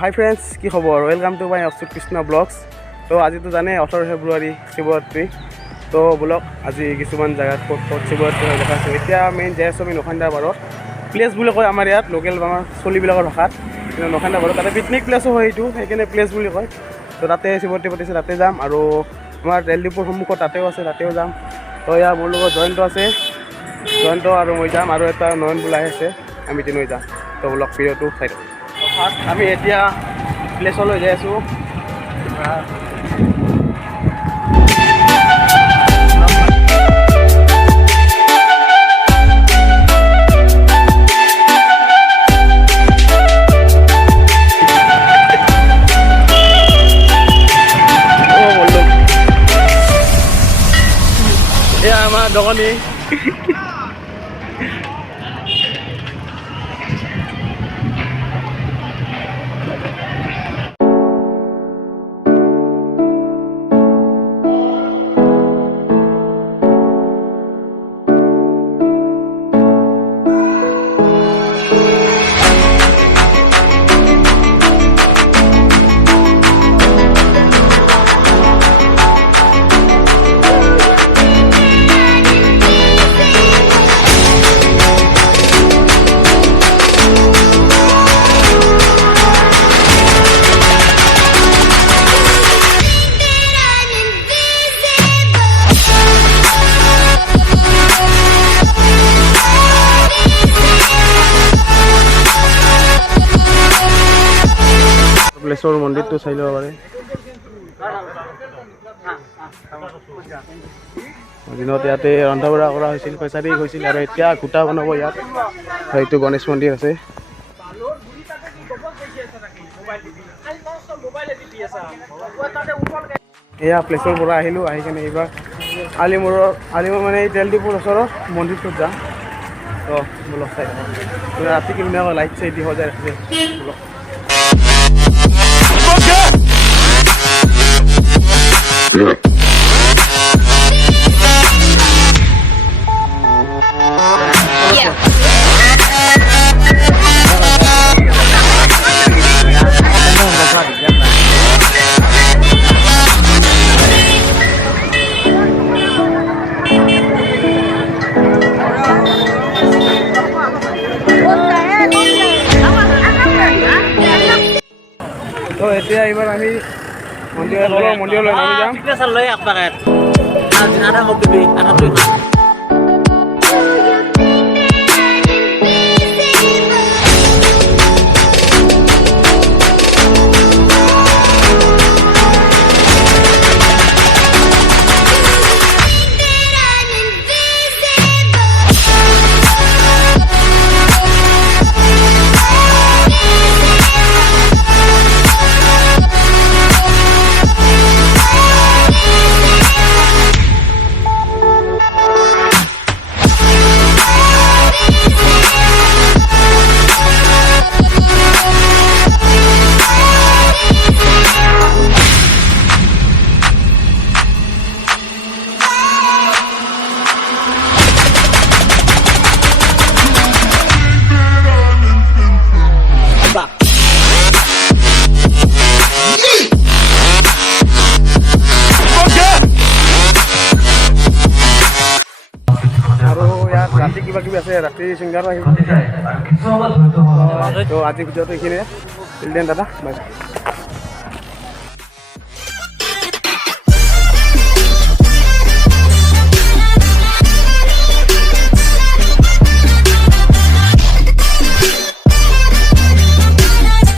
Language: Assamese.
হাই ফ্ৰেণ্ডছ, কি খবৰ? Welcome to my Achyut Krishna blogs. তো আজিতো জানে 18 ফেব্ৰুৱাৰী শিৱৰাত্ৰি। তো ব্লগ আজি কিছুমান জেগাত ক'ত শিৱৰাত্ৰি হৈ দেখাইছোঁ। এতিয়া মেইন যাই আছোঁ আমি নখান্দা পাৰত। প্লেচ বুলি কয় আমাৰ ইয়াত লোকেল আমাৰ চলিবিলাকৰ ভাষাত, কিন্তু নখান্দা পাৰত তাতে পিকনিক প্লেচো হয় এইটো, সেইকাৰণে প্লেচ বুলি কয়। তো তাতে শিৱৰাত্ৰি পাতিছে, তাতে যাম। আৰু আমাৰ ৰেল ডিপোৰ সন্মুখত তাতেও আছে, তাতেও যাম। তো ইয়াৰ মোৰ লগত জয়ন্ত আছে, জয়ন্ত আৰু মই যাম, আৰু এটা নয়ন বোলাই আছে, আমি তিনিও যাম। তো ব্লগ ভিডিঅ'টো চাই দিওঁ। ফাৰ্ষ্ট আমি এতিয়া প্লেচলৈ যাই আছোঁ। এয়া আমাৰ দোকানী প্লেচৰ মন্দিৰটো চাই ল'ব পাৰে। দিনত ইয়াতে ৰন্ধা বঢ়া কৰা হৈছিল, কছাৰী হৈছিল, আৰু এতিয়া গোটা বনাব ইয়াত। এইটো গণেশ মন্দিৰ আছে। এয়া প্লেচৰ পৰা আহিলোঁ, আহি কিনে এইবাৰ আলিমূৰ মানে এই তেল ডিপোৰ ওচৰত মন্দিৰটোত যাম। তো বোলক চাই ৰাতি কিমান লাইট চাইট দি সজাই ৰাখিছে বোলক। তো এতিয়া এইবাৰ আমি মন্দিৰলৈ নামি যাম। ৰাতি কিবা কিবি আছে, ৰাতি ছিংগাৰো আহিব। তো আজি ভিডিঅ'টো এইখিনিয়ে। দাদা বাই।